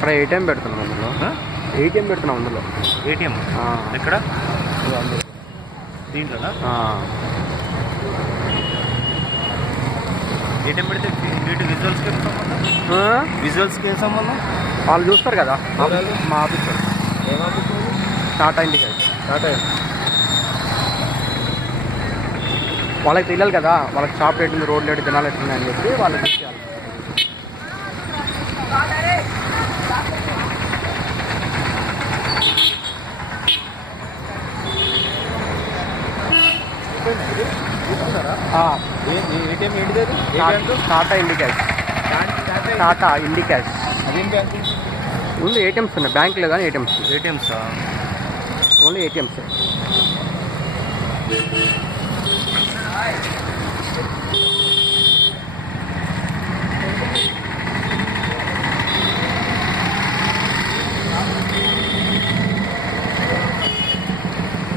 అక్కడ ఏటీఎం పెడుతున్నాం అందులో. ఏటీఎం పెడుతున్నాం అందులో. ఏటీఎం ఎక్కడ? దీంట్లోనా? ఏటీఎం పెడితే వీటి విజువల్స్కి సంబంధం? విజువల్స్కి సంబంధం వాళ్ళు చూస్తారు కదా మా ఆఫీసర్. ఏం ఆఫీస్? టాటా ఇండికేట్. టాటా. వాళ్ళకి తెలియాలి కదా, వాళ్ళకి షాప్ ఎట్టుంది, రోడ్లు ఎటు, జనాలు ఎట్లున్నాయని చెప్పి వాళ్ళకి చూసేయాలి. ఏటీఎం ఏంటిది? టాటా ఇండికేట్. టాటా ఇండికేట్. అదేం బ్యాంకు? ఓన్లీ ఏటీఎంస్ ఉన్నాయి, బ్యాంకులో కానీ ఏటీఎంస్. ఏటీఎంసా? Only ATMs.